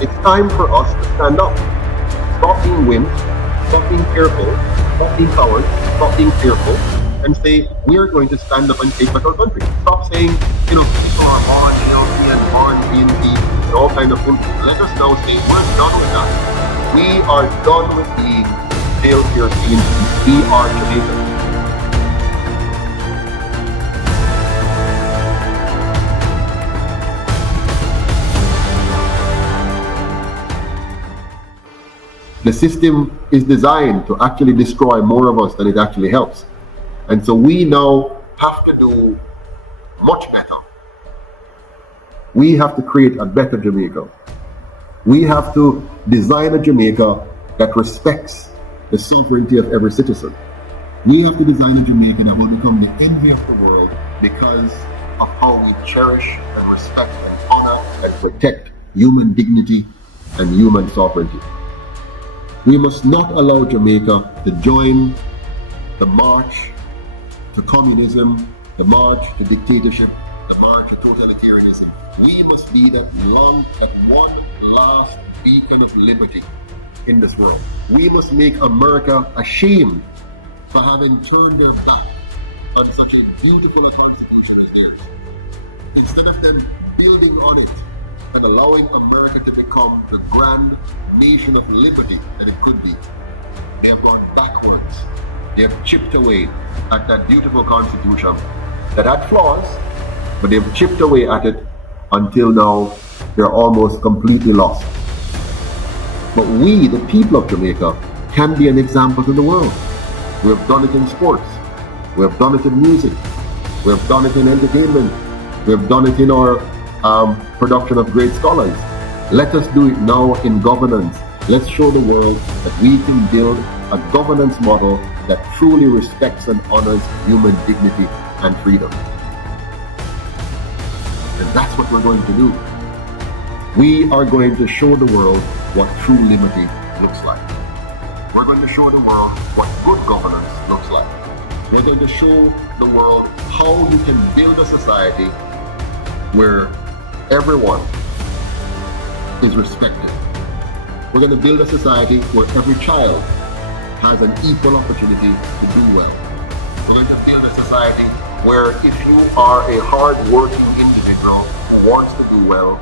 It's time for us to stand up. Stop being wimps, stop being fearful, stop being cowards, stop being fearful, and say, we are going to stand up and take back our country. Stop saying, people are on GLP and on BNP and all kinds of things. Let us now say, we're done with that. We are done with being jail fear scenes. We are Jamaica. The system is designed to actually destroy more of us than it actually helps. And so we now have to do much better. We have to create a better Jamaica. We have to design a Jamaica that respects the sovereignty of every citizen. We have to design a Jamaica that will become the envy of the world because of how we cherish and respect and honor and protect human dignity and human sovereignty. We must not allow Jamaica to join the march to communism, the march to dictatorship, the march to totalitarianism. We must be that one last beacon of liberty in this world. We must make America ashamed for having turned their back on such a beautiful constitution as theirs. Instead of them building on it and allowing America to become the grand nation of liberty that it could be, they have gone backwards. They have chipped away at that beautiful constitution that had flaws, but they've chipped away at it until now they're almost completely lost. But we, the people of Jamaica, can be an example to the world. We have done it in sports. We have done it in music. We have done it in entertainment. We have done it in our production of great scholars. Let us do it now in governance. Let's show the world that we can build a governance model that truly respects and honors human dignity and freedom. And that's what we're going to do. We are going to show the world what true liberty looks like. We're going to show the world what good governance looks like. We're going to show the world how you can build a society where everyone is respected. We're going to build a society where every child has an equal opportunity to do well. We're going to build a society where if you are a hard-working individual who wants to do well,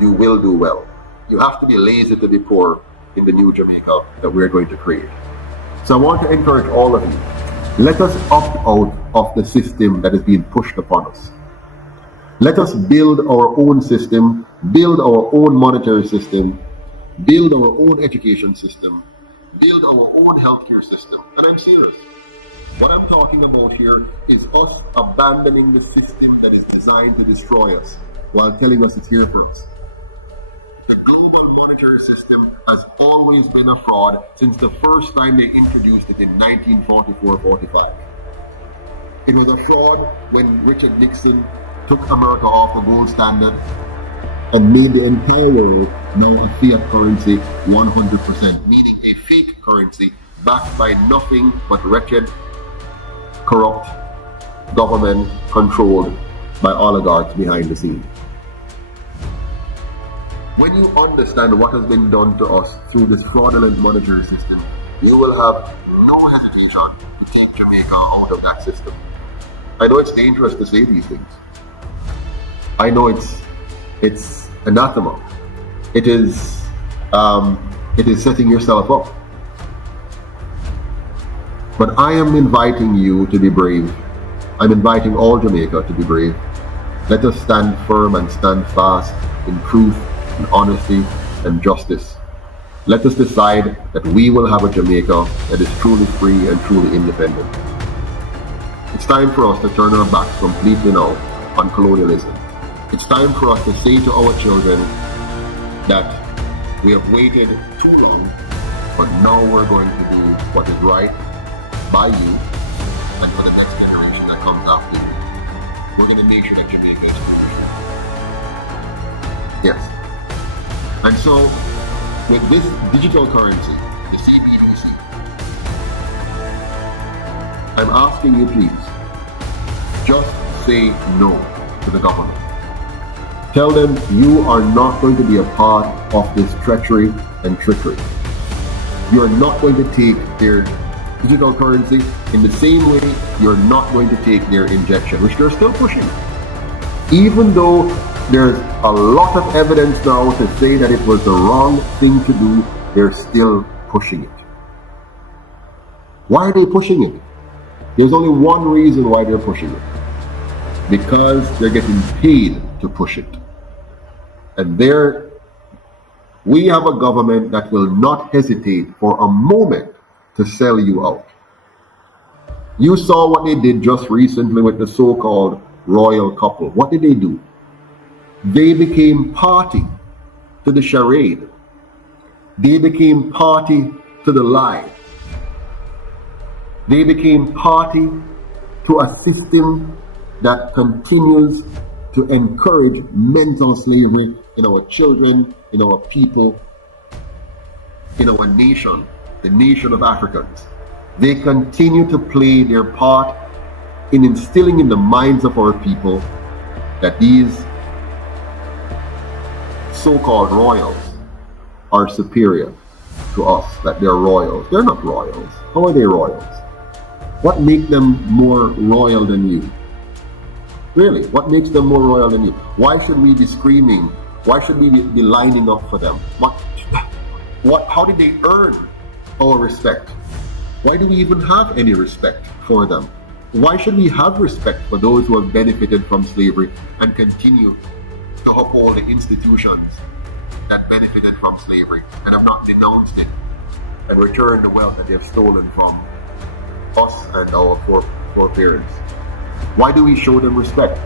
you will do well. You have to be lazy to be poor in the new Jamaica that we're going to create. So I want to encourage all of you, let us opt out of the system that is being pushed upon us. Let us build our own system, build our own monetary system, build our own education system, build our own healthcare system. And I'm serious. What I'm talking about here is us abandoning the system that is designed to destroy us while telling us it's here for us. The global monetary system has always been a fraud since the first time they introduced it in 1944-45. It was a fraud when Richard Nixon took America off the gold standard and made the entire world now a fiat currency 100%, meaning a fake currency backed by nothing but wretched, corrupt government controlled by oligarchs behind the scenes. When you understand what has been done to us through this fraudulent monetary system, you will have no hesitation to take Jamaica out of that system. I know it's dangerous to say these things. I know it's anathema. It is setting yourself up. But I am inviting you to be brave. I'm inviting all Jamaica to be brave. Let us stand firm and stand fast in truth and honesty and justice. Let us decide that we will have a Jamaica that is truly free and truly independent. It's time for us to turn our backs completely now on colonialism. It's time for us to say to our children that we have waited too long, but now we're going to do what is right by you and for the next generation that comes after you. We're going to make sure that you be a nation. Yes. And so, with this digital currency, the CBDC, I'm asking you please, just say no to the government. Tell them you are not going to be a part of this treachery and trickery. You are not going to take their digital currency in the same way you're not going to take their injection, which they're still pushing. Even though there's a lot of evidence now to say that it was the wrong thing to do, they're still pushing it. Why are they pushing it? There's only one reason why they're pushing it. Because they're getting paid to push it. And we have a government that will not hesitate for a moment to sell you out. You saw what they did just recently with the so-called royal couple. What did they do? They became party to the charade. They became party to the lie. They became party to a system that continues to encourage mental slavery in our children, in our people, in our nation, the nation of Africans. They continue to play their part in instilling in the minds of our people that these so-called royals are superior to us, that they're royals. They're not royals. How are they royals? What makes them more royal than you? Really, what makes them more royal than you? Why should we be screaming? Why should we be lining up for them? How did they earn our respect? Why do we even have any respect for them? Why should we have respect for those who have benefited from slavery and continue to uphold the institutions that benefited from slavery and have not denounced it and returned the wealth that they have stolen from us and our forebears? Why do we show them respect?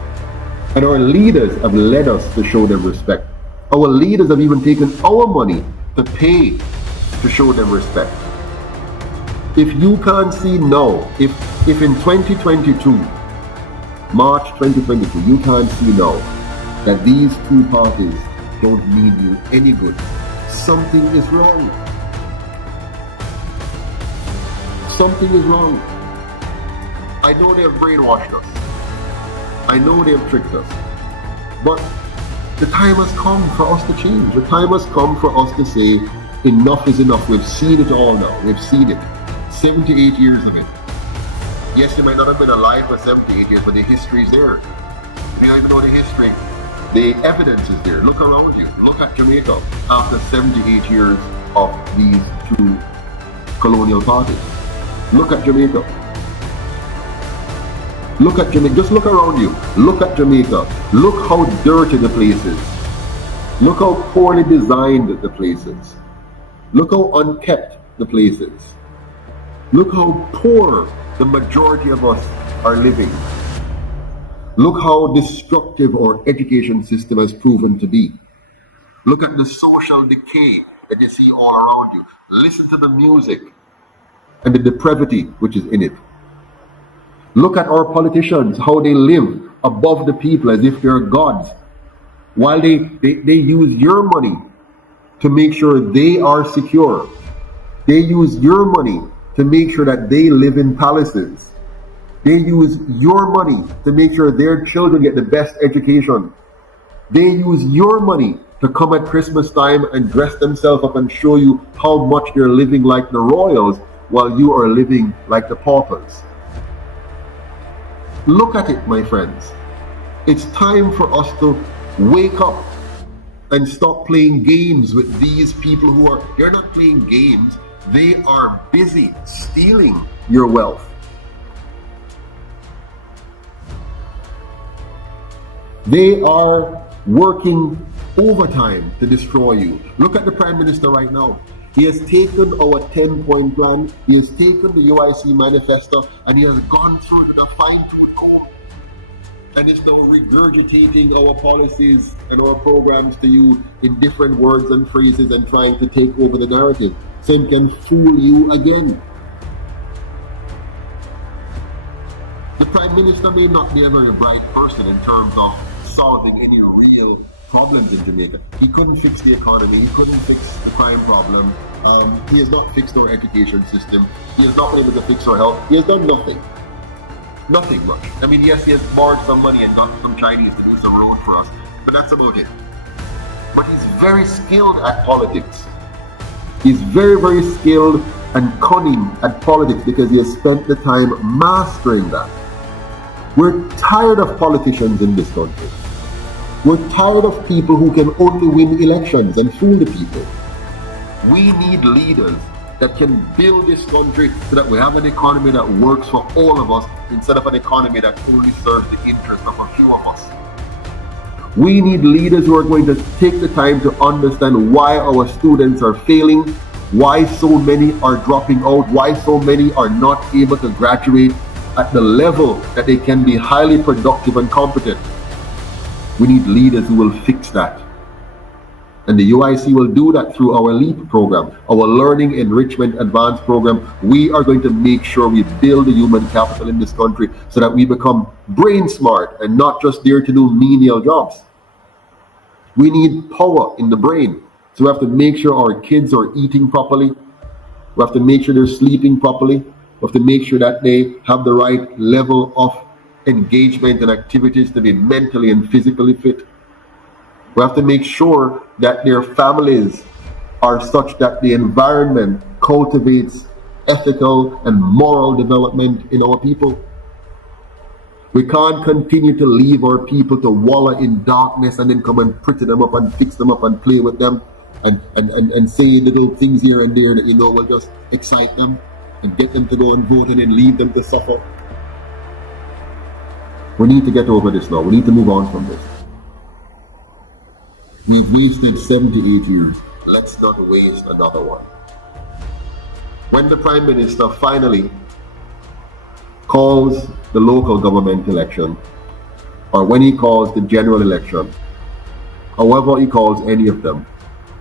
And our leaders have led us to show them respect. Our leaders have even taken our money to pay to show them respect. If you can't see now, if in 2022, March 2022, you can't see now that these two parties don't mean you any good, something is wrong. Something is wrong. I know they have brainwashed us. I know they have tricked us. But the time has come for us to change. The time has come for us to say, enough is enough. We've seen it all now. We've seen it. 78 years of it. Yes, you might not have been alive for 78 years, but the history is there. If you don't even know the history, the evidence is there. Look around you. Look at Jamaica after 78 years of these two colonial parties. Look at Jamaica. Look at Jamaica. Just look around you. Look at Jamaica. Look how dirty the place is. Look how poorly designed the place is. Look how unkept the place is. Look how poor the majority of us are living. Look how destructive our education system has proven to be. Look at the social decay that you see all around you. Listen to the music and the depravity which is in it. Look at our politicians, how they live above the people as if they're gods, while they use your money to make sure they are secure. They use your money to make sure that they live in palaces. They use your money to make sure their children get the best education. They use your money to come at Christmas time and dress themselves up and show you how much they're living like the royals while you are living like the paupers. Look at it, my friends. It's time for us to wake up and stop playing games with these people they're not playing games. They are busy stealing your wealth. They are working overtime to destroy you. Look at the Prime Minister right now. He has taken our 10-point plan, he has taken the UIC manifesto, and he has gone through it with a fine-tooth comb. And is now regurgitating our policies and our programs to you in different words and phrases and trying to take over the narrative so he can fool you again. The Prime Minister may not be a very bright person in terms of solving any real problems in Jamaica. He couldn't fix the economy, he couldn't fix the crime problem, he has not fixed our education system, he has not been able to fix our health, he has done nothing. Nothing much. I mean, yes, he has borrowed some money and got some Chinese to do some road for us, but that's about it. But he's very skilled at politics. He's very, very skilled and cunning at politics because he has spent the time mastering that. We're tired of politicians in this country. We're tired of people who can only win elections and fool the people. We need leaders that can build this country so that we have an economy that works for all of us instead of an economy that only serves the interest of a few of us. We need leaders who are going to take the time to understand why our students are failing, why so many are dropping out, why so many are not able to graduate at the level that they can be highly productive and competent. We need leaders who will fix that. And the UIC will do that through our LEAP program, our Learning Enrichment Advanced program. We are going to make sure we build the human capital in this country so that we become brain smart and not just there to do menial jobs. We need power in the brain. So we have to make sure our kids are eating properly. We have to make sure they're sleeping properly. We have to make sure that they have the right level of engagement and activities to be mentally and physically fit. We have to make sure that their families are such that the environment cultivates ethical and moral development in our people. We can't continue to leave our people to wallow in darkness and then come and pretty them up and fix them up and play with them and say little things here and there that will just excite them and get them to go and vote and then leave them to suffer. We need to get over this now. We need to move on from this. We've wasted 78 years. Let's not waste another one. When the Prime Minister finally calls the local government election, or when he calls the general election, however he calls any of them,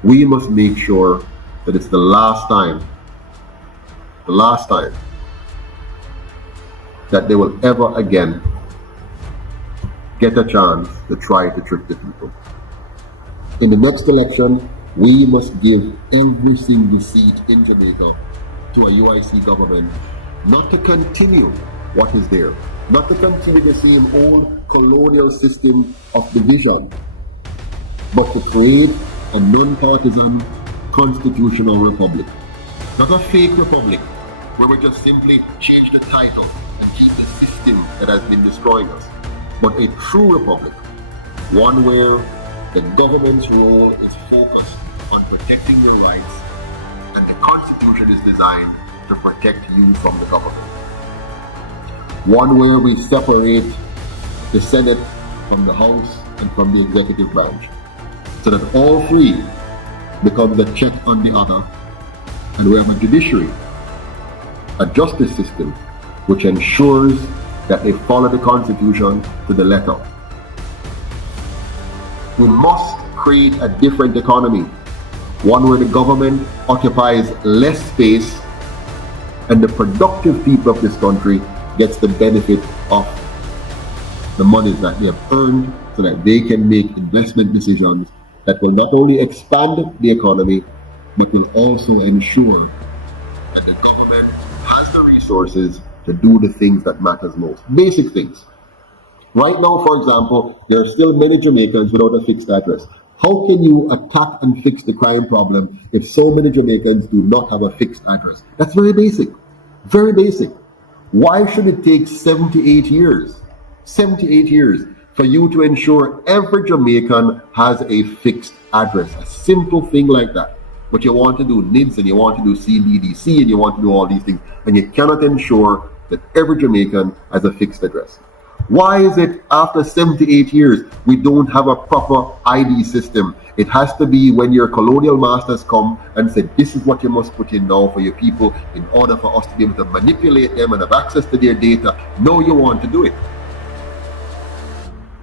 we must make sure that it's the last time that they will ever again get a chance to try to trick the people. In the next election, we must give every single seat in Jamaica to a UIC government, not to continue what is there, not to continue the same old colonial system of division, but to create a non-partisan constitutional republic. Not a fake republic where we just simply change the title and keep the system that has been destroying us, but a true republic, one where the government's role is focused on protecting your rights and the Constitution is designed to protect you from the government. One where we separate the Senate from the House and from the executive branch, so that all three becomes a check on the other, and we have a judiciary, a justice system, which ensures that they follow the Constitution to the letter. We must create a different economy, one where the government occupies less space and the productive people of this country gets the benefit of the monies that they have earned so that they can make investment decisions that will not only expand the economy, but will also ensure that the government has the resources to do the things that matters most. Basic things. Right now, for example, there are still many Jamaicans without a fixed address. How can you attack and fix the crime problem if so many Jamaicans do not have a fixed address? That's very basic. Very basic. Why should it take 78 years? 78 years for you to ensure every Jamaican has a fixed address. A simple thing like that. But you want to do NIDS and you want to do CBDC and you want to do all these things, and you cannot ensure that every Jamaican has a fixed address. Why is it after 78 years we don't have a proper ID system? It has to be when your colonial masters come and say, this is what you must put in now for your people in order for us to be able to manipulate them and have access to their data. No, you want to do it.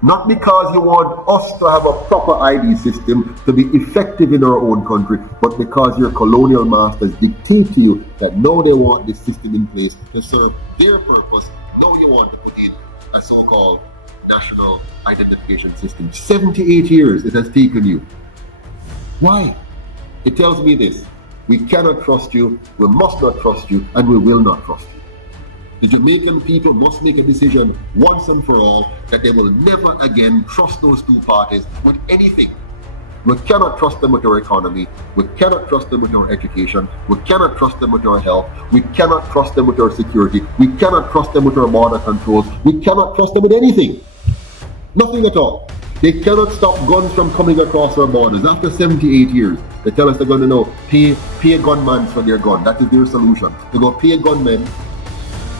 Not because you want us to have a proper ID system to be effective in our own country, but because your colonial masters dictate to you that no, they want this system in place to serve their purpose. No, you want to put in a so-called national identification system. 78 years it has taken you. Why? It tells me this: we cannot trust you, we must not trust you, and we will not trust you. The Jamaican people must make a decision once and for all that they will never again trust those two parties with anything. We cannot trust them with our economy. We cannot trust them with our education. We cannot trust them with our health. We cannot trust them with our security. We cannot trust them with our border controls. We cannot trust them with anything. Nothing at all. They cannot stop guns from coming across our borders. After 78 years, they tell us they're going to pay gunmen for their gun. That is their solution. They go pay gunmen,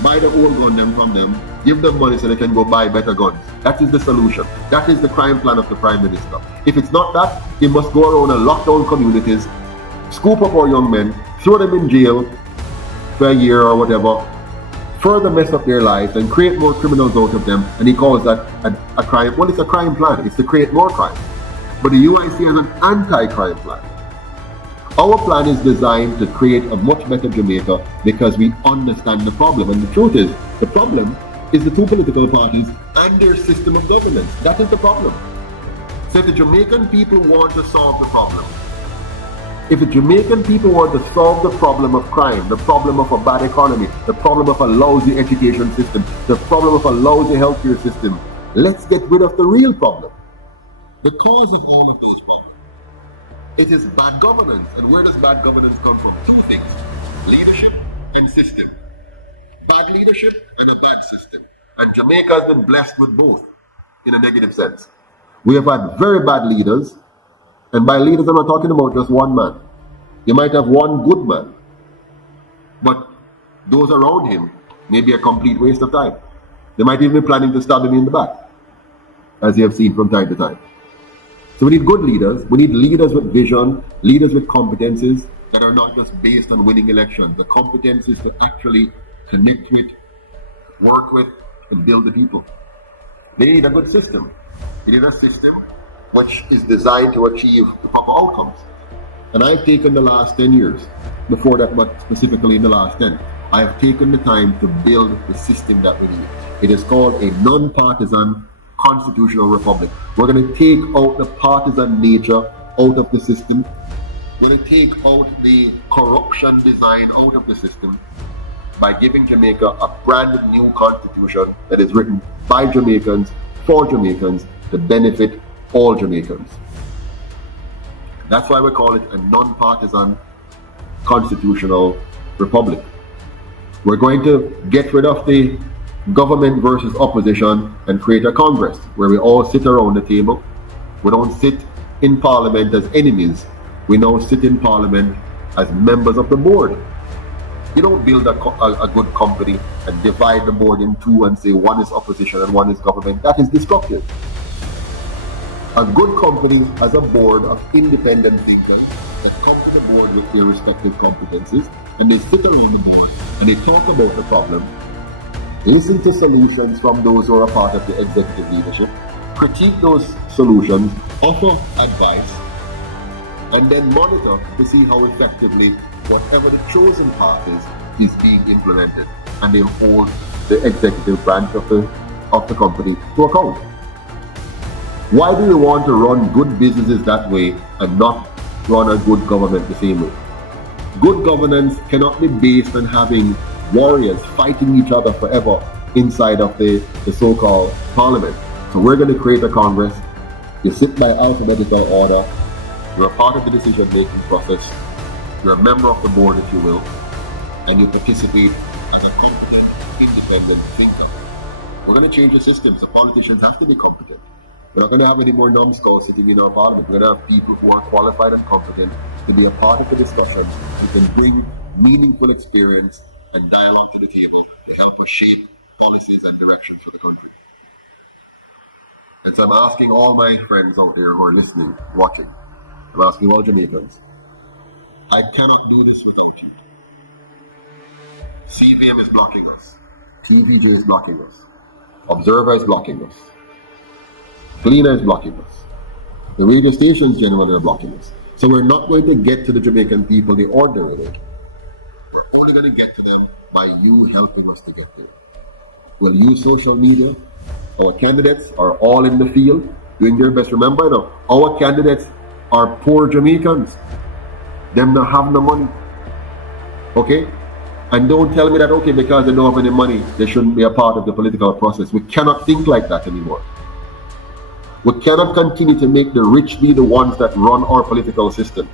buy the old gun them from them, give them money so they can go buy better guns. That is the solution. That is the crime plan of the Prime Minister. If it's not that, he must go around and lock down communities, scoop up our young men, throw them in jail for a year or whatever, further mess up their lives and create more criminals out of them, and he calls that a crime. Well, it's a crime plan. It's to create more crime. But the UIC has an anti-crime plan. Our plan is designed to create a much better Jamaica because we understand the problem. And the truth is, the problem is the two political parties and their system of governance. That is the problem. So if the Jamaican people want to solve the problem, if the Jamaican people want to solve the problem of crime, the problem of a bad economy, the problem of a lousy education system, the problem of a lousy healthcare system, let's get rid of the real problem. The cause of all of those problems. It is bad governance. And where does bad governance come from? Two things. Leadership and system. Bad leadership and a bad system. And Jamaica has been blessed with both in a negative sense. We have had very bad leaders. And by leaders, I'm not talking about just one man. You might have one good man. But those around him may be a complete waste of time. They might even be planning to stab him in the back, as you have seen from time to time. So we need good leaders. We need leaders with vision, leaders with competencies that are not just based on winning elections. The competencies to actually connect with, work with, and build the people. They need a good system. They need a system which is designed to achieve the proper outcomes. And I've taken the last 10 years, before that, but specifically in the last 10, I have taken the time to build the system that we need. It is called a non-partisan constitutional republic. We're going to take out the partisan nature out of the system. We're going to take out the corruption design out of the system by giving Jamaica a brand new constitution that is written by Jamaicans, for Jamaicans, to benefit all Jamaicans. That's why we call it a non-partisan constitutional republic. We're going to get rid of the government versus opposition and create a Congress where we all sit around the table. We don't sit in Parliament as enemies. We now sit in Parliament as members of the board. You don't build a good company and divide the board in two and say one is opposition and one is government. That is destructive. A good company has a board of independent thinkers that come to the board with their respective competencies, and they sit around the board and they talk about the problem, listen to solutions from those who are a part of the executive leadership, critique those solutions, offer advice, and then monitor to see how effectively whatever the chosen path is being implemented, and they hold the executive branch of the company to account. Why do you want to run good businesses that way and not run a good government the same way? Good governance cannot be based on having warriors fighting each other forever inside of the so-called parliament. So we're going to create a Congress. You sit by alphabetical order. You're a part of the decision-making process. You're a member of the board, if you will, and you participate as a competent, independent thinker. We're going to change the system. So politicians have to be competent. We're not going to have any more numbskulls sitting in our parliament. We're going to have people who are qualified and competent to be a part of the discussion, who can bring meaningful experience and dialogue to the table to help us shape policies and directions for the country. And so I'm asking all my friends out there who are listening, watching, I'm asking all Jamaicans, I cannot do this without you. CVM is blocking us. TVJ is blocking us. Observer is blocking us. Gleaner is blocking us. The radio stations generally are blocking us. So we're not going to get to the Jamaican people the ordinary way. We're only going to get to them by you helping us to get there. We'll use social media. Our candidates are all in the field doing their best. Remember now, our candidates are poor Jamaicans. Them not have no money. Okay? And don't tell me that, okay, because they don't have any money, they shouldn't be a part of the political process. We cannot think like that anymore. We cannot continue to make the rich be the ones that run our political system.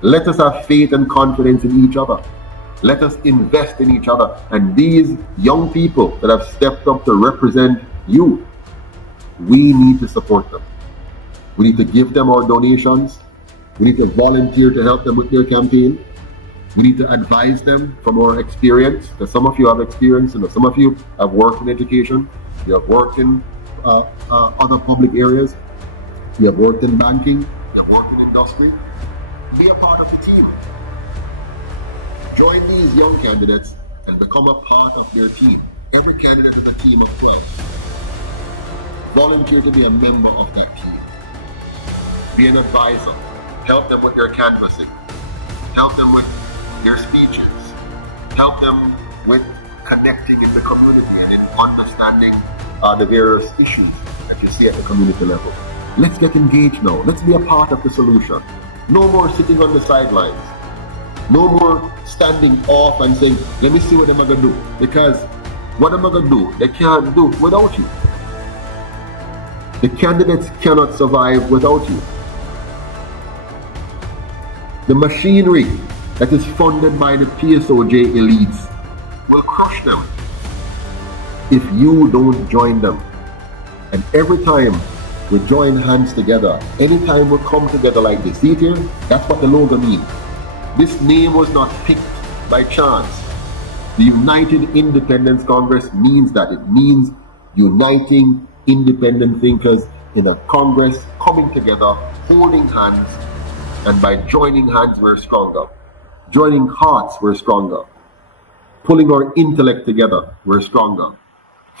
Let us have faith and confidence in each other. Let us invest in each other. And these young people that have stepped up to represent you, we need to support them. We need to give them our donations. We need to volunteer to help them with their campaign. We need to advise them from our experience, because some of you have experience, and some of you have worked in education, you have worked in other public areas, you have worked in banking, you have worked in industry. Be a part of the team. Join these young candidates and become a part of their team. Every candidate is a team of 12. Volunteer to be a member of that team. Be an advisor. Help them with their canvassing. Help them with their speeches. Help them with connecting in the community and in understanding the various issues that you see at the community level. Let's get engaged now. Let's be a part of the solution. No more sitting on the sidelines. No more standing off and saying, let me see what am I going to do. Because what am I going to do? They can't do without you. The candidates cannot survive without you. The machinery that is funded by the PSOJ elites will crush them if you don't join them. And every time we join hands together, anytime we come together like this, see it here? That's what the logo means. This name was not picked by chance. The United Independence Congress means that. It means uniting independent thinkers in a Congress coming together, holding hands, and by joining hands we're stronger. Joining hearts we're stronger. Pulling our intellect together we're stronger.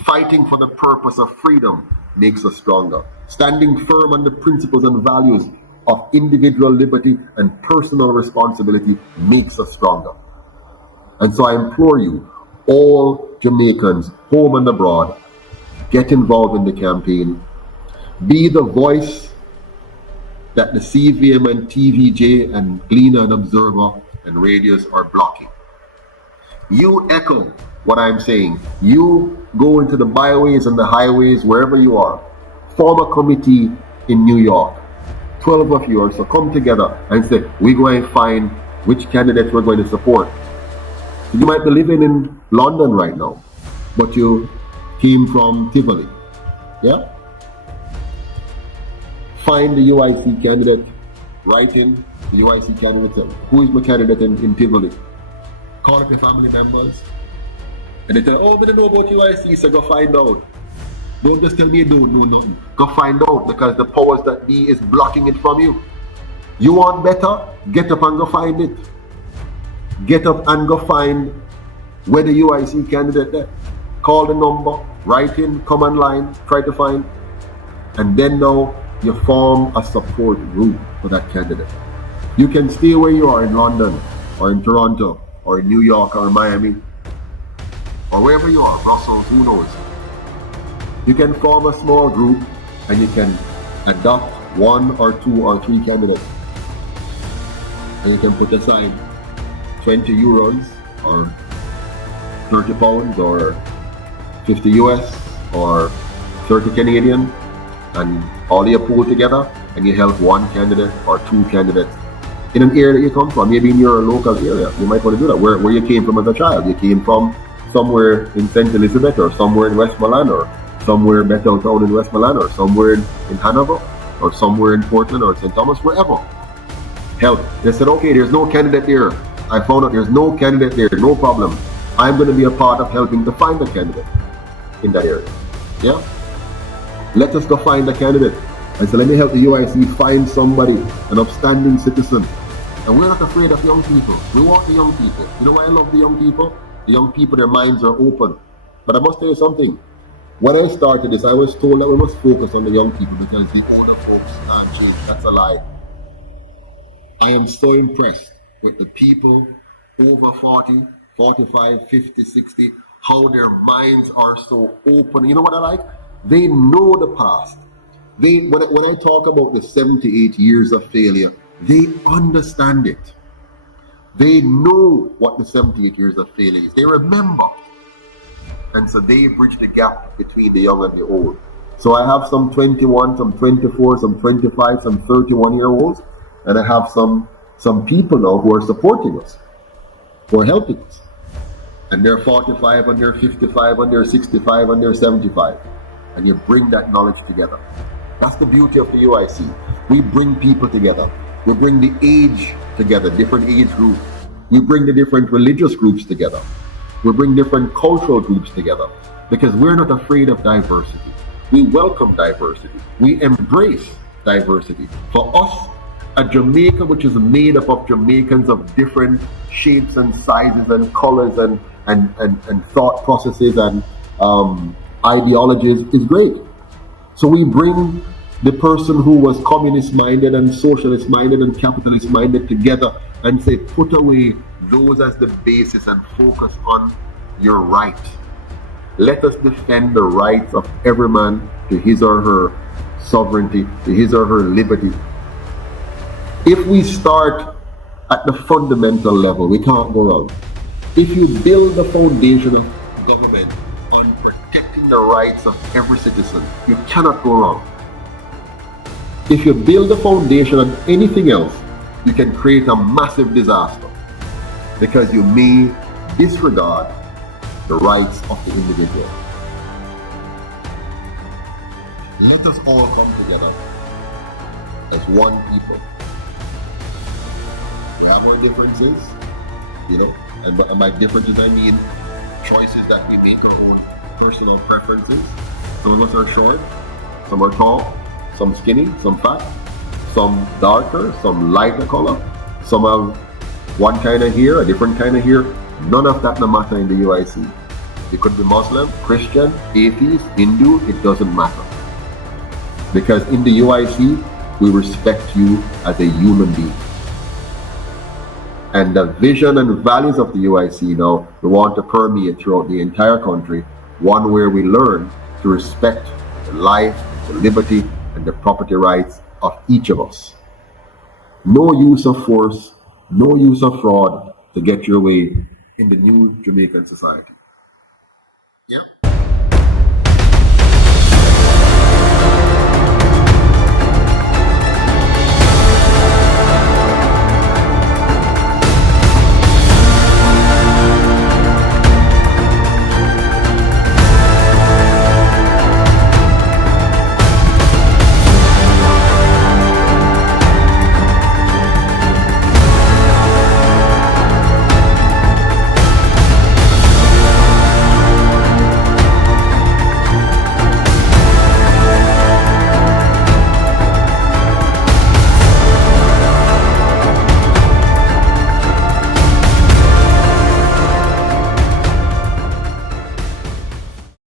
Fighting for the purpose of freedom makes us stronger. Standing firm on the principles and values of individual liberty and personal responsibility makes us stronger. And so I implore you, all Jamaicans, home and abroad, get involved in the campaign. Be the voice that the CVM and TVJ and Gleaner and Observer and radios are blocking. You echo what I'm saying. You go into the byways and the highways, wherever you are. Form a committee in New York. 12 of you or so come together and say, we're going to find which candidates we're going to support. You might be living in London right now, but you came from Tivoli. Yeah? Find the UIC candidate, write in the UIC candidate. Who is my candidate in Tivoli? Call up your family members. And they tell, oh, we don't know about UIC, so go find out. Don't just tell me you don't know nothing. Go find out, because the powers that be is blocking it from you. You want better? Get up and go find it. Get up and go find where the UIC candidate there. Call the number, write in, come online, try to find. And then now you form a support group for that candidate. You can stay where you are in London or in Toronto or in New York or Miami or wherever you are, Brussels, who knows. You can form a small group and you can adopt 1 or 2 or 3 candidates. And you can put aside 20 euros or 30 pounds or 50 US or 30 Canadian, and all you pool together and you help 1 candidate or 2 candidates in an area that you come from, maybe in your local area. You might want to do that. Where you came from as a child. You came from somewhere in St. Elizabeth or somewhere in Westmoreland or somewhere in Betheltown in Westmoreland or somewhere in Hanover or somewhere in Portland or St. Thomas, wherever. Help. They said, okay, there's no candidate there. I found out there's no candidate there, no problem. I'm going to be a part of helping to find a candidate in that area. Yeah? Let us go find a candidate. And so let me help the UIC find somebody, an upstanding citizen. And we're not afraid of young people. We want the young people. You know why I love the young people? The young people, their minds are open. But I must tell you something. When I started this, I was told that we must focus on the young people because the older folks can't change. That's a lie. I am so impressed with the people over 40, 45, 50, 60, how their minds are so open. You know what I like? They know the past. When I talk about the 78 years of failure, they understand it. They know what the 78 years of failure is. They remember. And so they bridge the gap between the young and the old. So I have some 21, some 24, some 25, some 31-year-olds, and I have some people now who are supporting us, who are helping us. And they're 45, and they're 55, and they're 65, and they're 75. And you bring that knowledge together. That's the beauty of the UIC. We bring people together. We bring the age together, different age groups. We bring the different religious groups together. We bring different cultural groups together because we're not afraid of diversity. We welcome diversity. We embrace diversity. For us, a Jamaica which is made up of Jamaicans of different shapes and sizes and colors and thought processes and ideologies is great. So we bring the person who was communist minded and socialist minded and capitalist minded together and say, put away those as the basis and focus on your right. Let us defend the rights of every man to his or her sovereignty, to his or her liberty. If we start at the fundamental level, we can't go wrong. If you build the foundation of government on protecting the rights of every citizen, you cannot go wrong. If you build the foundation on anything else, you can create a massive disaster because you may disregard the rights of the individual. Let us all come together as one people. We have our differences, and by differences I mean choices that we make, our own personal preferences. Some of us are short, some are tall, some skinny, some fat, some darker, some lighter color, some have one kind of hair, a different kind of hair. None of that no matter in the UIC. You could be Muslim, Christian, atheist, Hindu, it doesn't matter. Because in the UIC, we respect you as a human being. And the vision and values of the UIC now, we want to permeate throughout the entire country, one where we learn to respect the life, the liberty, and the property rights of each of us. No use of force, no use of fraud to get your way in the new Jamaican society.